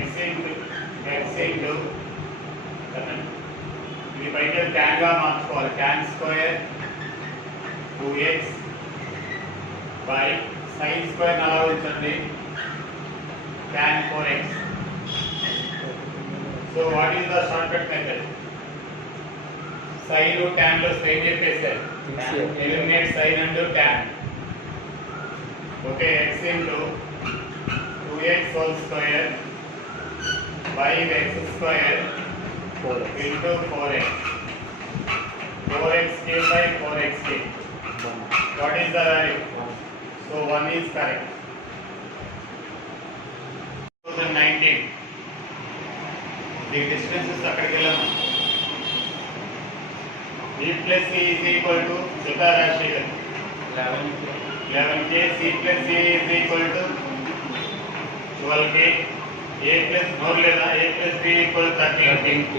x into ఇది బయట tan గా మార్చుకోవాలి. tan square 2x by sin square అలా ఉంచండి tan 4x. So what is the short cut method? sin tan లో స్ట్రెయిన్ చెప్పేసారు. Eliminate sin and tan. Okay, x into 2x whole square by x square into 4x. 4x cube by 4x cube. What is the value? So 1 is correct. 2019. The distance is akkadiki vellama. E plus c is equal to Cheta Rashikar 11k. C plus c is equal to 12k. A plus more లేదా a plus b equal 13k.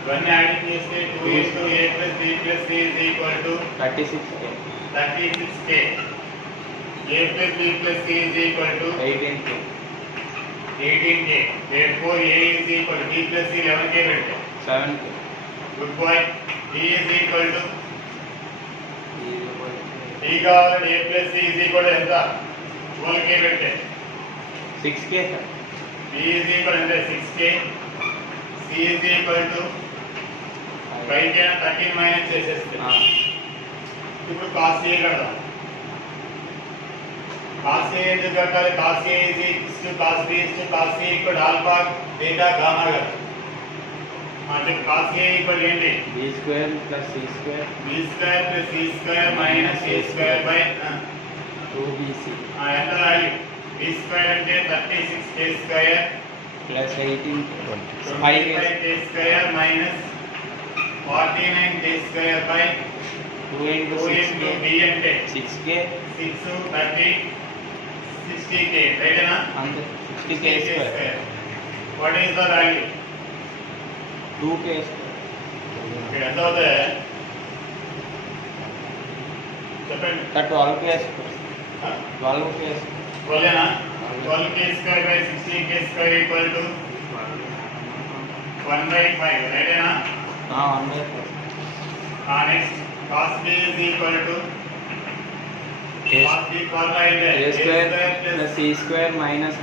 ఇవన్నీ యాడింగ్ చేస్తే 2 into a plus b plus c is equal to 36k. A plus b plus c is equal to 18k. Therefore a is equal to b plus c 11k పెడితే 7k. Good boy. E is equal to e కావాలంటే a plus c is equal to ఎంత? 12k పెడితే 6k sir. B is equal to 6k. C is equal to 5k 13 minus చేసేస్తే ఇప్పుడు cos A కడదాం. cos A ఎందుకు కట్టాలి? cos A is equal to cos B is to cos C equal alpha beta gamma కదా. అంటే cos A equal ఏంటి? b square plus c square plus c square minus a square by 2bc ఎంత value? b square అంటే 36k square plus 18 5k square minus 49k square by 2 into 2 b అంటే 6k 6 30 60k రైటేనా? and 60k square. What is the value? 2k square. ఎంత అవుతుంది చెప్పండి. 12k square. 12k square. 12 ఏనా? 12k square by 60k square equal to 1/5 రైటేనా? 1/5. Next cos B is equal to cos B formula a square plus c square minus b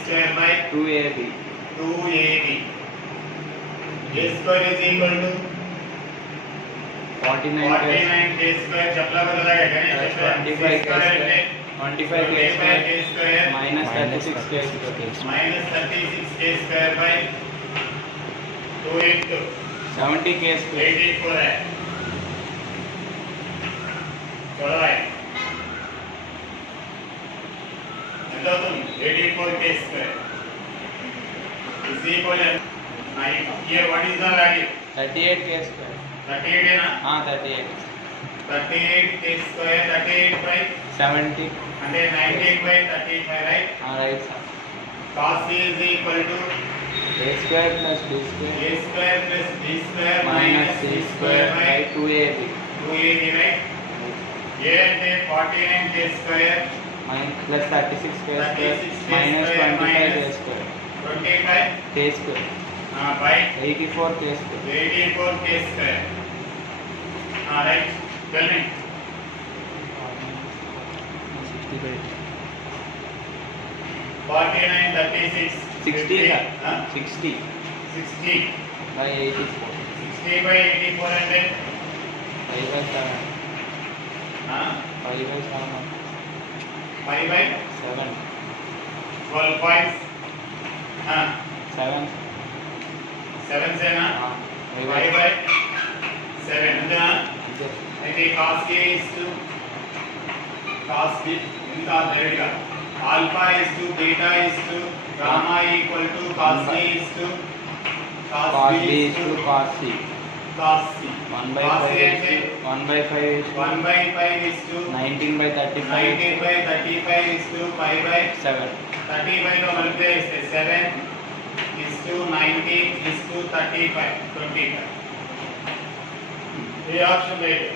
square by 2ab. 2ab. A square is equal to 49k square चपला बदला है क्या? 25k square minus 36k square by 2 into 70k square. 84 है. चलो भाई ఎంత అవుతుంది? 84k square is equal to here what is the value? 38k square. 38 है ना? 38. 38k square 38 by 70. అంటే 19 by 35 right? Right sir. cos C is equal to a square plus b square a square plus b square minus minus c c square square by by 2ab 2ab right? A అంటే 49k square plus 36k square 36k minus square 25k minus square 25 k square by 84k square. 84k square. Right. Tell me. 49 36 60 sir. huh? 60 60 by 84. 60 by 84 అంటే 5 by 7. 5 by 7. 5 by 7. 12 5 7. 7 సేనా 5 by 7 అంతేనా? అయితే cos A is to cos B ఇంకా డైరెక్ట్ గా alpha is to beta is to gamma equal to cos A is to cos cos B b is is to to cos c. cos C. 1 by cos 5 A is అంటే to 1 by 5 is to 1 by 5 is to 19 by 35 19 by 35 is to 5 by 7. 35 లో మల్టిప్లై చేస్తే 7 is to 19 is to 35 25. ఏ ఆప్షన్ లేదు.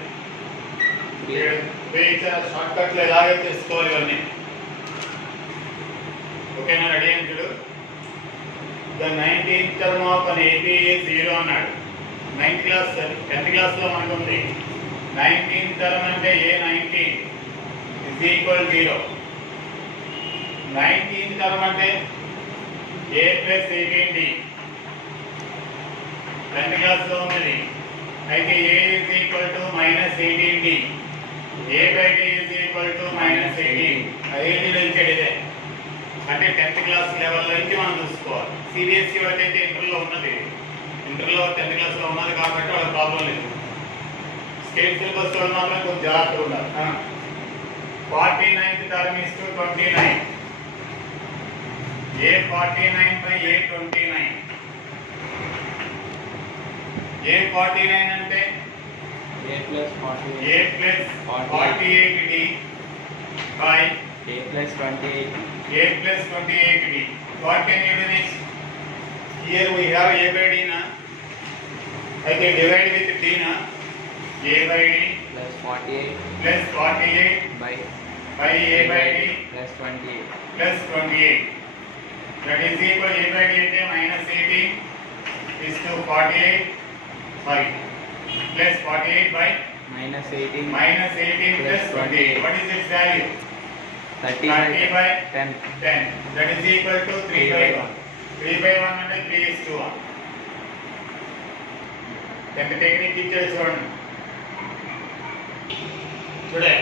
వేయించిన షార్ట్ కట్లు ఎలాగైతే తీసుకోవాలి ఇవన్నీ ఓకేనా? Ready the 19th term of an AP is 0 అన్నాడు. 9th క్లాస్ 10th క్లాస్ లో మనకు ఉంది 19th టర్మ్ అంటే A19 is equal 0. 19th term అంటే A plus 18D 10th class లో ఉన్నది. అయితే A is equal to minus 18D, A by D is equal to minus 18. అదేంటి ఇచ్చాడు ఇదే అంటే 10th క్లాస్ లెవెల్లో నుంచి మనం చూసుకోవాలి. సిబిఎస్ఈ వాటి అయితే ఇంటర్లో ఉన్నది, ఇంటర్లో 10th క్లాస్లో ఉన్నది కాబట్టి వాళ్ళ ప్రాబ్లం లేదు. స్టేట్ సిలబస్ వాళ్ళు మాత్రం కొంచెం జాగ్రత్తగా ఉండాలి. 49th term is to 29. A49 by A29. A49 అంటే A plus 48. A plus 48D by A plus 28. A plus 28D. What can you do next? Here we have A by D na. I can divide with D na. A by D Plus 48 plus 48 by A by D plus 28. plus 28. That is equal A by D అంటే minus 18 is to 48. Sorry. Plus 48 by Minus 18. minus 18 plus 28. What is its value? 30 30 by 10. 10. That is equal to 3 by 1. 3 by 1 అంటే 3 is to 1. 10th technique ఇచ్చేది చూడండి. చూడే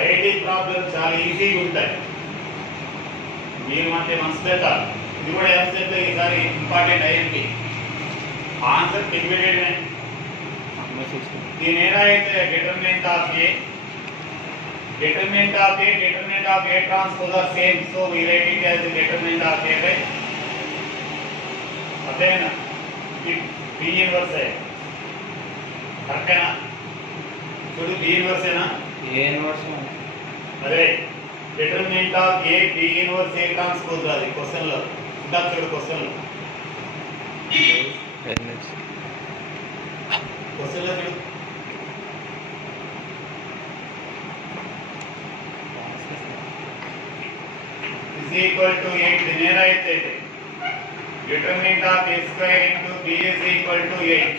IIT problem చాలా ఈజీగా ఉంటాయి. మీరు అంటే మనసు పెట్టాలి. ఇది కూడా ఎంతసేపు ఈసారి ఇంపార్టెంట్ అయ్యింది. ఆన్సర్ ఇమ్మీడియట్గా Number 16. దీని ఏదైతే determinant of A determinant of A transpose are same, so we write it as the determinant of A by అదేనా B inverse है కరెక్టేనా చూడు B inverse ఏనా A inverse అదే determinant of A B inverse A transpose అది క్వశ్చన్ లో ఇంకా చూడు క్వశ్చన్ లో క్వశ్చన్ లో చూడు is equal to 8 దినేరా అయితే determinant of A square into B is equal to 8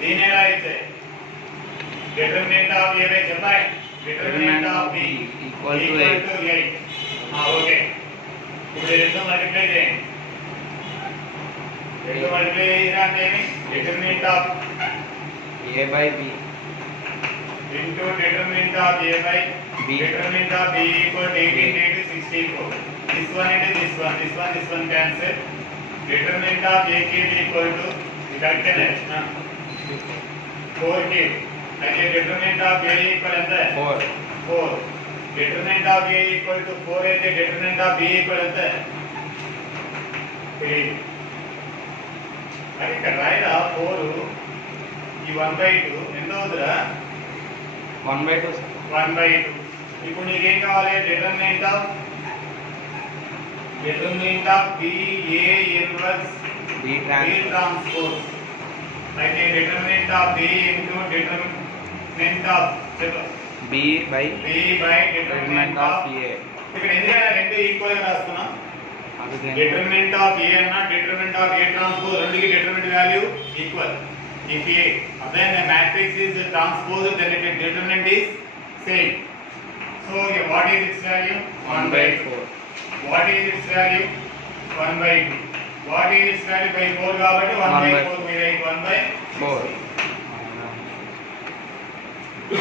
దినేరా అయితే determinant of A by చెప్పాలి determinant of B equal to 8 ఓకే ఇప్పుడు రెండు మల్టిప్లై చేయండి రెండు మల్టిప్లై చేయాలంటే determinant of A by B into determinant of A by B. Determinant of B equal to 18 into 64. This one into this one cancel. Determinant of A cube equal to correct है 4 cube. అయితే determinant of A equal ఎంత 4. 4. Determinant of A equal to 4 అయితే determinant of B equal ఎంత 3. అది ఇక్కడ రాయరా 4 ఈ 1/2 ఎంత అవుతుందా 1/2 1/2. ఇప్పుడు నీకేం కావాలి determinant of B A inverse B B transpose అయితే determinant of B into determinant of B by B by determinant of A. ఇక్కడ ఎందుకంటే రెండు ఈక్వల్ గా రాస్తున్నాం determinant of A అన్న determinant of A transpose రెండుకి determinant value equal. If A then the matrix is transposed then its determinant is same. So what is its value? 1/4. What is its value? 1/2. What is its value by 4 కాబట్టి 1/4 we write 1/4.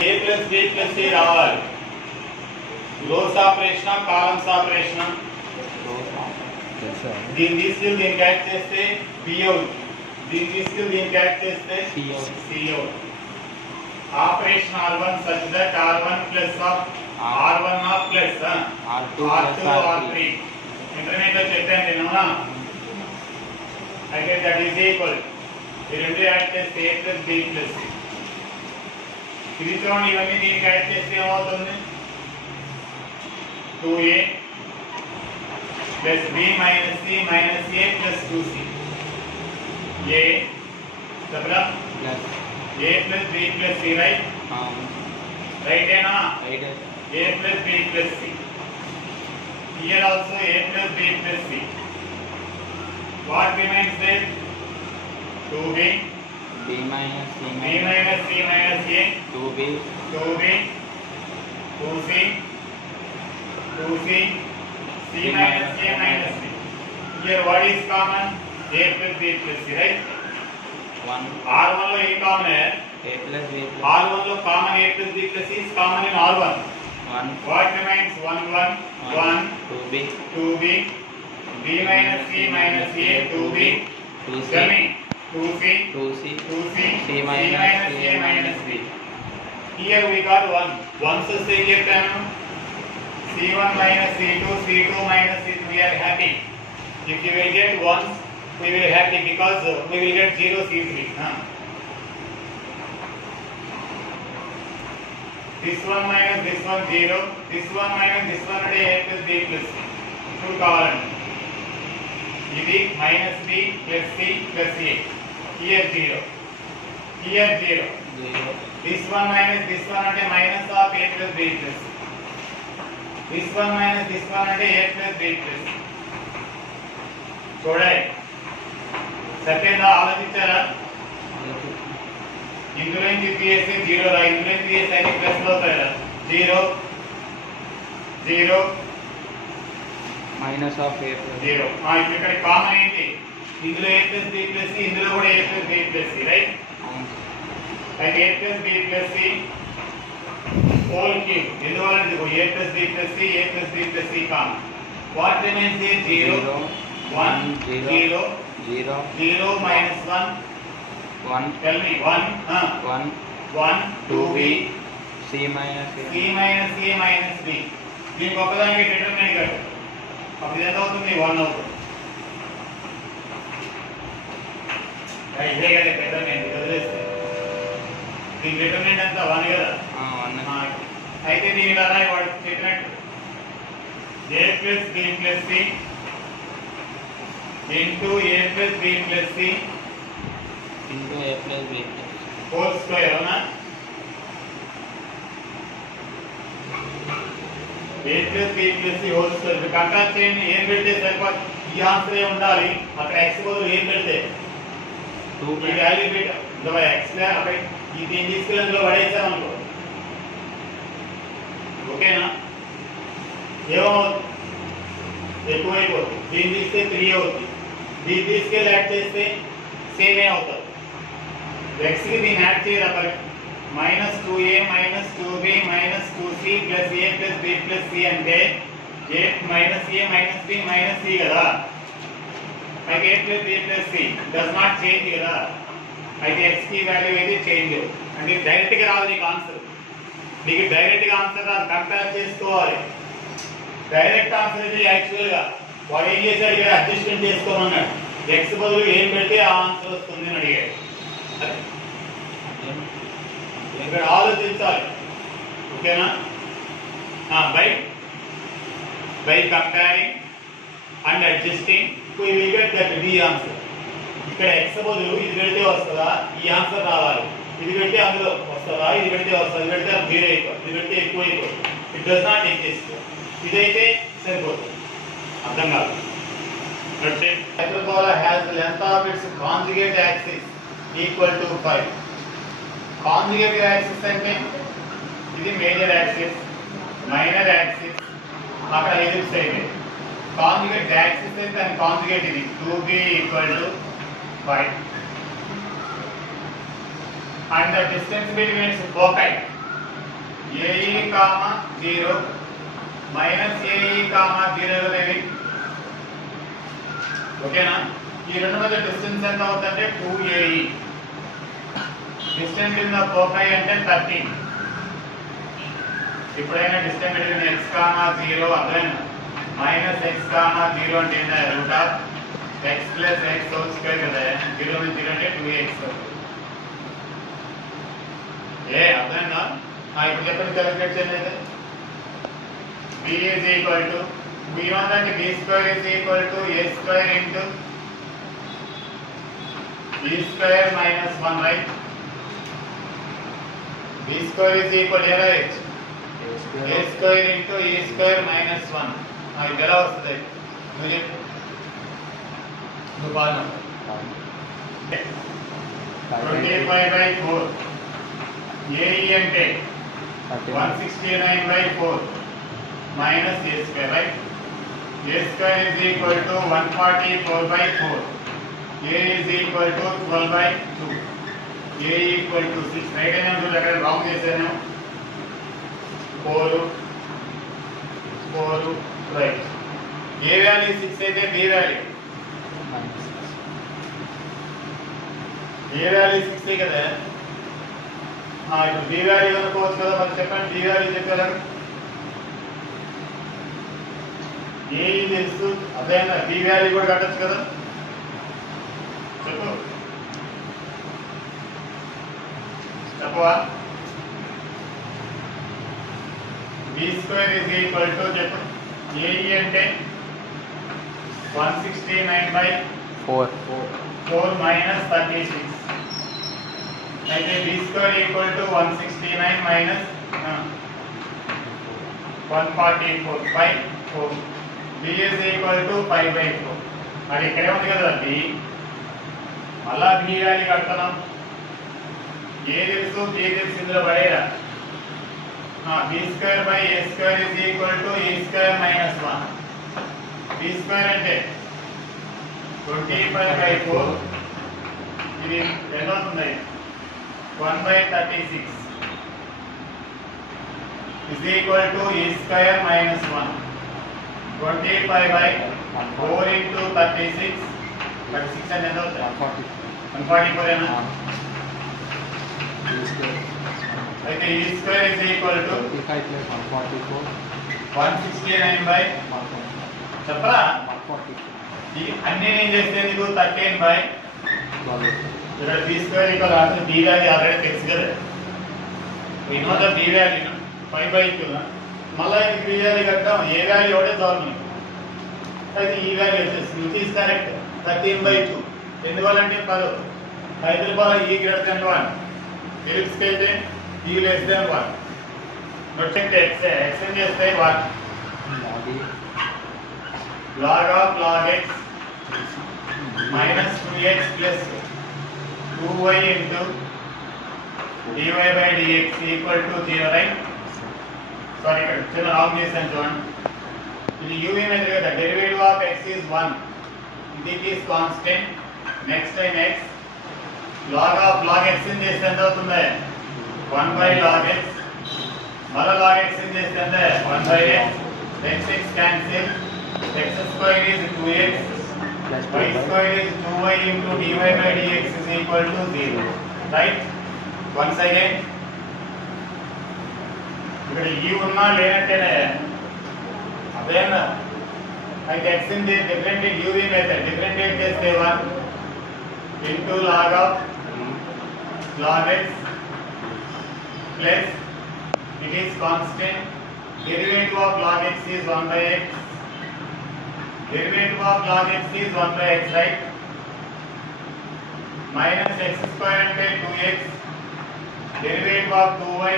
A plus B plus C రావాలి. Rose operation columns operation దీన్ని తీసుకెళ్ళి దీనికి యాడ్ చేస్తే B out, దీన్ని తీసుకెళ్ళి దీనికి యాడ్ చేస్తే C out. Operation R1 such that R1 plus of R1 of plus R2 R3 internet లో చెప్పాను నేను అయితే దట్ ఈస్ ఈక్వల్ ఈ రెండు యాడ్ చేస్తే A plus B plus C. ఇది చూడండి ఇవన్నీ దీనికి యాడ్ చేస్తే ఏమవుతుంది 2A plus B minus C minus A plus 2C A सबला A plus B plus C right right है ना A plus B plus C Here also a plus b plus c. What remains there? 2b. b minus c b minus c minus a. 2b 2b. 2c. 2c. c minus a minus c. Here what is common? A plus b plus c, right? 1 R1 లో a common है? a plus b plus R1 లో common a plus b plus c is common in R1. 1 What remains? 1 1 1 2b 2b. b minus c minus a 2b. 2c Tell me. 2c. 2c 2c. C minus a minus b. Here we got 1. Once say చెప్పాను. c1 minus c2 c2 minus c3 we are happy. If you will get 1 we will happy because we will get 0 c3. This one minus this one 0. This one minus this one అంటే a plus b plus c. ఇప్పుడు కావాలండి. ఇది minus b plus c plus a. Here 0. Here 0. 0 This one minus this one అంటే minus of a plus b plus c. This one minus this one అంటే a plus b plus c. చూడండి. సత్యంగా ఆలోచించారా? ఇందులో నుంచి తీసేస్తే 0 రా, ఇందులో నుంచి తీసేస్తే అన్ని ప్లస్ అవుతాయి రా. 0 0 minus of a plus 0. ఇప్పుడు ఇక్కడ కామన్ ఏంటి? ఇందులో a plus b plus c, ఇందులో కూడా a plus b plus c, right? అయితే a plus b plus c whole cube. ఎందువల్ల ఇది a plus b plus c, a plus b plus c common. What remains here? 0 1 0 0 0 minus 1. 1 Tell me 1 1 1 2b c minus a c minus a minus b. దీనికి ఒకదానికి డిటర్మినెంట్ కట్టు. అప్పుడు ఎంత అవుతుంది? 1 అవుతుంది. ఇదే కదా డిటర్మినెంట్ వదిలేస్తే. దీని డిటర్మినెంట్ ఎంత? 1 కదా. 1 అయితే దీని ద్వారా వాడు చెప్పినట్టు a plus b plus c into a plus b plus c into a plus b plus whole square అవునా? a plus b plus c whole square. ఇప్పుడు కంటాక్ట్ చేయండి. ఏం పెడితే సరిపోదు? ఈ ఆన్సర్ ఏ ఉండాలి. అక్కడ x బదులు ఏం పెడితే 2 ఈ వాల్యూ పెట్టి ఇందులో x అక్కడ ఈ దీన్ని తీసుకెళ్ళి అందులో పడేసాం అనుకో. ఓకేనా? ఏమవుతుంది? ఎక్కువైపోతుంది. దీన్ని తీస్తే 3 అవుతుంది. దీన్ని తీసుకెళ్ళి యాడ్ చేస్తే సేమే అవుతుంది. x కి దీన్ని యాడ్ చేయరా మరి. -2a -2b -2c plus a plus b plus c అంటే a minus a minus b minus c కదా. అయితే a plus b plus c does not change కదా. అయితే x కి వాల్యూ అయితే చేంజ్. అంటే డైరెక్ట్ గా రాదు నీకు ఆన్సర్. నీకు డైరెక్ట్ గా ఆన్సర్ రాదు, కంపేర్ చేసుకోవాలి. డైరెక్ట్ ఆన్సర్ అయితే యాక్చువల్ గా వాడు ఏం చేశాడు? ఇక్కడ అడ్జస్ట్మెంట్ చేసుకోమన్నాడు. x బదులు ఏం పెడితే ఆ ఆన్సర్ వస్తుంది అని అడిగాడు. ఇక్కడ ఆలోచించాలి. ఓకేనా? By comparing and adjusting we will get that D answer. ఇక్కడ x బదులు ఇది పెడితే వస్తుందా? ఈ ఆన్సర్ రావాలి. ఇది పెడితే అందులో వస్తుందా? ఇది పెడితే వస్తుందా? ఇది పెడితే జీరో అయిపోతుంది. ఇది పెడితే ఎక్కువ అయిపోతుంది. It does not exist. ఇదైతే సరిపోతుంది. అర్థం కాదు. Hyperbola has the length of its conjugate axis equal to 5. Conjugate axis అంటే ఇది మేజర్ యాక్సిస్, మైనర్ యాక్సిస్, అక్కడ ఎలిప్స్ అయితే. కాంజుగేట్ యాక్సిస్ అయితే దాని కాంజుగేట్ ఇది 2b equal to 5. And the distance between its foci AE, 0 minus AE, 0 అనేది. ఓకేనా? ఈ రెండు మధ్య డిస్టెన్స్ ఎంత అవుతుందంటే 2AE. Distance in the foci అంటే 13. ఇప్పుడైనా డిస్టెన్స్ బిట్వీన్ x, 0 అర్థమైనా? -x, 0 అంటే ఏంటంటే root of x plus x whole square కదా. 0 నుంచి 0 అంటే 2x. అర్థమైనా? ఇప్పుడు చెప్పండి, క్యాలిక్యులేట్ చేయండి. అయితే b is equal to b1 అంటే b square is equal to a square into b square minus 1, right? b square is equal to a square into e square minus 1. ఇది ఎలా వస్తుంది నువ్వు చెప్పు నువ్వు పాలన 25/4 ఏఈ అంటే 169/4 minus a square, right? A square is equal to 144/4. A is equal to 12/2. A equal to 6. Right hand to the wrong చేశాను 4 right. A value 6 అయితే B value A value 6 కదా ఇప్పుడు B value కనుక్కోవచ్చు కదా మరి చెప్పండి B value చెప్పారు ఏ తెలుసు అదేనా B value కూడా కట్టొచ్చు కదా చెప్పు చెప్పవా B square is equal to చెప్పు AE అంటే 169/4 minus 36 అయితే B square equal to 169 minus 144/4 B is equal to 5/4 మరి ఇక్కడే ఉంది కదా B మళ్ళా B వాల్యూ కడతాం ఏ తెలుసు B తెలుసు ఇందులో పడేరా B square by A square is equal to A square minus 1 B square అంటే 25/4 ఇది ఎంత అవుతుంది 1/36 is equal to A square minus 1 25/4 into 36 36 అంటే ఎంత అవుతుంది 144 ఏనా అయితే E square is equal to 169 చెప్పరా అన్ని నేను చేస్తే నీకు 13/12 ఇక్కడ B square equal to B value already తెలుసు కదా we know the B value 5/2 మళ్ళీ ఇది B value కట్టాం ఏ వాల్యూ ఒకటే చాలు నీకు అయితే ఈ వాల్యూ వచ్చేసి which is correct 13/2 ఎందువల్లంటే 10 5 రూపాయలు E greater than 1 తెలుసు అయితే E less than 1 నోట్ చేయండి ఎక్స్టెండ్ చేస్తే 1 log of log x minus 2x plus 2y into dy by dx equal to 0, right? Sorry, చిన్న రాంగ్ చేశాను చూడండి ఇది u అనేది కదా derivative of x is 1 it is constant next time x log of log x ని చేస్తే ఎంత అవుతుంది 1/log x మళ్ళీ log x ని చేస్తే ఎంత 1/x x cancel x square is 2x y square is 2y into dy by dx is equal to 0, right? Once again ఇక్కడ ఈ ఉన్నా లేనట్టేనే అదేనా అయితే x in the different uv method differentiate చేస్తే 1 into log of log x plus it is constant derivative of log x is 1/x derivative of log x is 1/x, right? Minus x square అంటే 2x derivative of 2y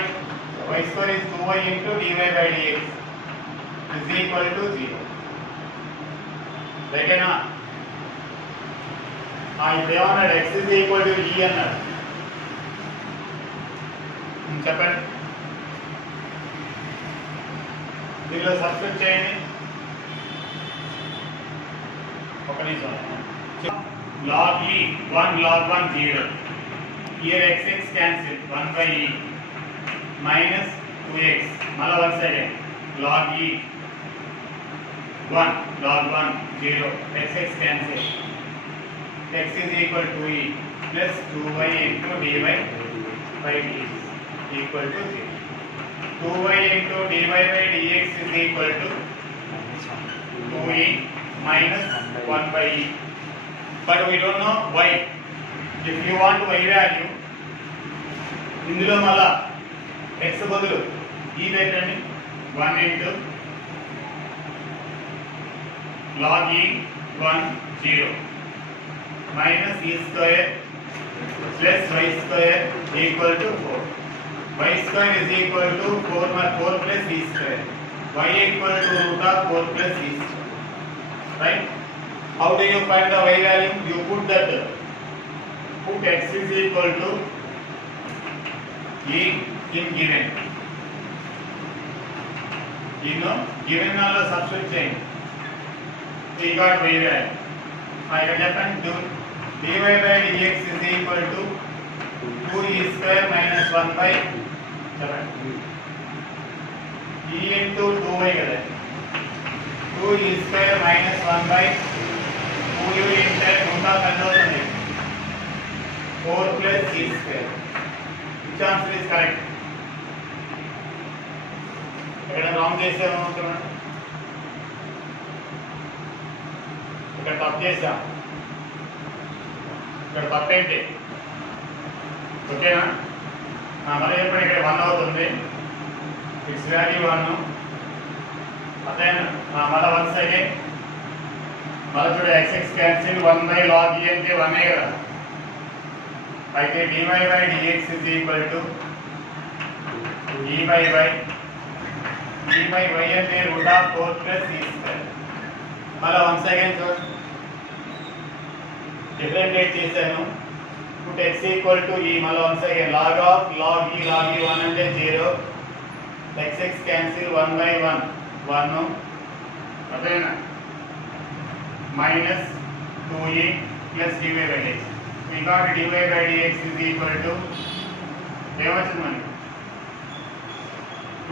y square is 2y into dy by dx is equal to 0, right? Na ఇప్పుడు ఏమన్నాడు x is equal to e అన్నాడు చెప్పండి దీనిలో సబ్స్టిట్యూట్ చేయండి ఒక నిమిషం log e 1 log 1 0 here x cancel 1/e minus 2x మళ్ళా once again log e 1 log 1 0 x cancel x is equal to e plus 2y into dy by dx equal to 0 2y into dy by dx is equal to 2e minus 1/e but we don't know y. If you want y value ఇందులో మళ్ళా x బదులు e పెట్టండి 1 into log e 1 0 minus e square plus y square equal to 4 y square is equal to 4 plus e square y equal to root of 4 plus c square. Right? How do you find the y value? You put that. Put x is equal to e in given. Given all substitute change. We got y value. I can define dy by dx is equal to 2e square minus 1 by 7. e into 2y kada. 2e square minus 1 by 2u into root of conversion 4 plus c square. Which answer is correct? ఇక్కడ రాంగ్ చేసాము అనుకుంటున్నాను. ఇక్కడ తప్పు చేసాం. ఇక్కడ తప్పేంటి? ఓకేనా? మళ్ళీ చెప్పండి. ఇక్కడ 1 అవుతుంది. It's value 1. అదేనా? మళ్ళీ వన్స్ అగైన్ మళ్ళీ చూడు x cancel 1 by log e అంటే 1 కదా. అయితే dy by dx is equal to e by y అంటే root of 4 plus c square. మళ్ళీ వన్స్ అగైన్ చూడు డిఫరెంటియేట్ చేశాను. put x equal to e మళ్ళీ వన్స్ అగైన్ log e 1 అంటే 0. x cancel 1 by 1 అదేనా minus 2e plus dy by dx. We got dy by dx is equal to ఏమొచ్చింది మనకి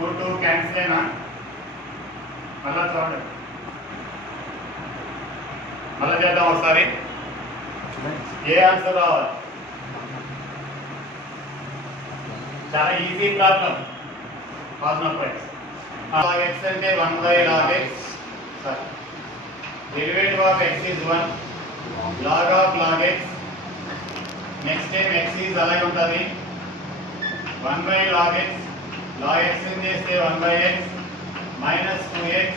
2 cancel అయినా మళ్ళా చూడండి. మళ్ళా చేద్దాం ఒకసారి. ఏ ఆన్సర్ రావాలి? చాలా easy problem. cos of x. log x అంటే 1 by log x. Sorry. Derivative of x is 1. log of log x. Next time x is అలాగే ఉంటుంది. 1 by log x. log x ని చేస్తే 1 by x minus 2x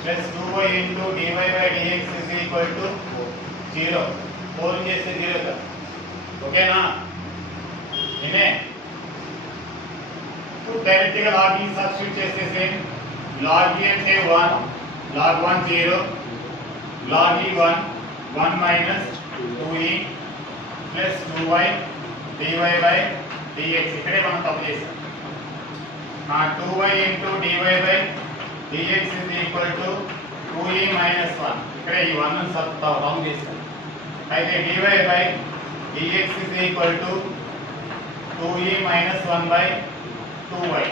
plus 2y into dy by dx is equal to 0. 4 చేస్తే 0 కదా. ఓకేనా? ఇనే డైరెక్ట్ గా log e substitute చేసేసి log e అంటే 1 log 1 0 log e 1 minus 2e plus 2y dy by dx. ఇక్కడే మనం తప్పు చేసాం. 2y into dy by dx is equal to 2e minus 1. ఇక్కడే ఈ 1 ని రాంగ్ చేసాం. అయితే dy by dx is equal to 2e minus 1 by 2y.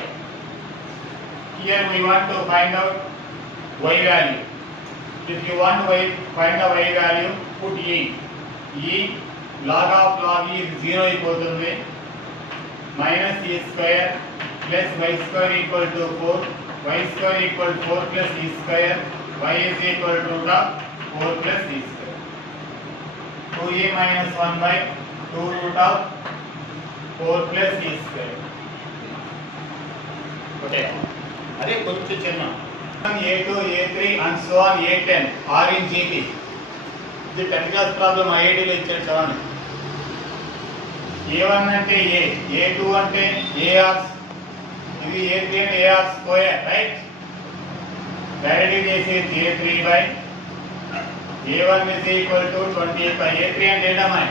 Here we want to find out y value. If you want to find the y value, put e. Log of log e is 0 అయిపోతుంది. minus e square plus y square equal to 4. y square equal to 4 plus e square. y is equal to root of 4 plus e square. 2e minus 1 by 2 root of 4 plus e square. Okay. అదే కొంచెం చిన్న A2, A3 and so on A10 are in GP. ఇది 10th class problem ఐఐటీలో ఇచ్చాడు చూడండి. A1 అంటే A, A2 అంటే AR, ఇది A3 అంటే AR స్క్వేర్, రైట్? డైరెక్ట్గా చేసేది A3 by A1 is equal to 25. A3 అంటే ఏంటమ్మా?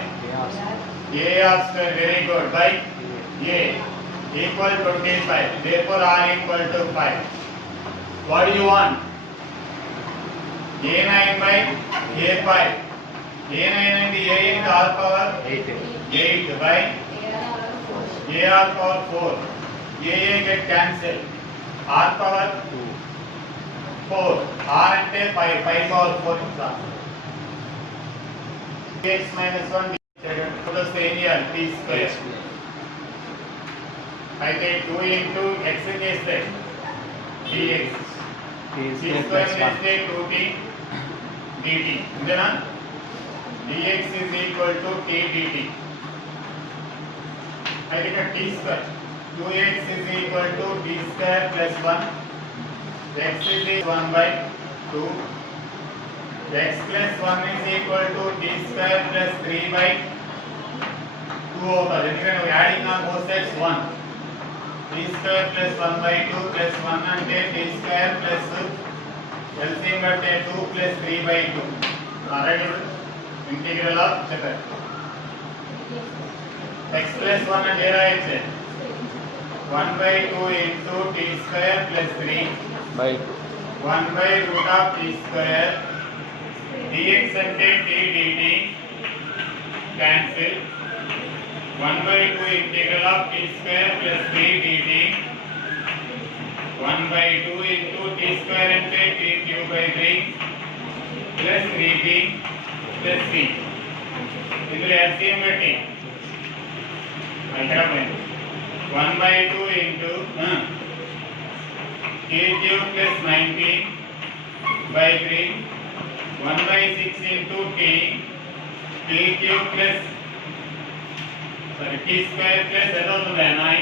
AR square, very good, by A equal 25. Therefore R equal to 5. What do you want? A9 by A5. A9 అంటే A into R power 8 by AR power 4. AA get cancelled. R power 4. R అంటే 5 power 4 ఇంకా. x minus 1 plus area t square. అయితే 2 into x చేస్తే dx. t square చేస్తే 2t dt. అంతేనా? dx is equal to t dt. అయితే ఇక్కడ t square 2x is equal to t square plus 1. x is 1 by 2. x plus 1 is equal to t square plus 3 by 2 అవుతుంది. ఎందుకంటే adding on both sides 1. t square plus 1 by 2 plus 1 అంటే t square plus LCM అంటే 2 plus 3 by 2 alright integral of చెప్పండి x plus 1 అంటే రాయొచ్చు 1 by 2 into t square plus 3 by 1 by root of t square dx అంటే t dt cancel 1 by 2 integral of t square plus 3 dt 1 by 2 into t square అంటే t cube by 3 plus 3t plus c ఇందులో LCM పెట్టి ఇక్కడ పోయింది 1 by 2 into t cube plus 19 by 3 1 by 6 into t cube plus t square plus ఎంత అవుతుంది 9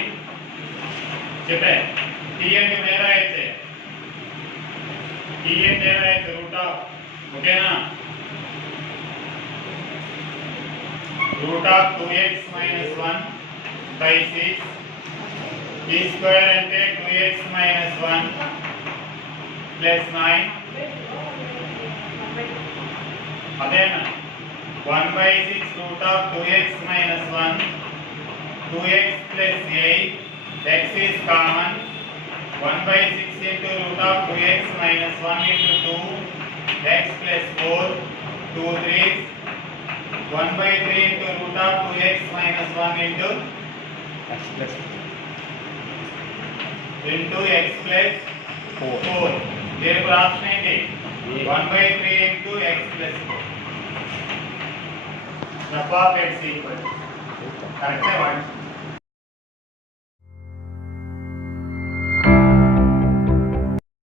చెప్పే t అంటే మేరా అయితే t అంటే మేరా అయితే రూట్ ఆఫ్ ఓకేనా రూట్ ఆఫ్ 2x minus 1 by 6 t square అంటే 2x minus 1 plus 9 అదేనా 1 by 6 root of 2x minus 1 2x plus 8 x is common 1 by 6 into root of 2x minus 1 into 2 x plus 4 2 3 1 by 3 into root of 2x minus 1 into x plus x plus 4 దీనికి ఆప్షన్ ఏంటి 1 by 3 into x plus 4 f of x equal correct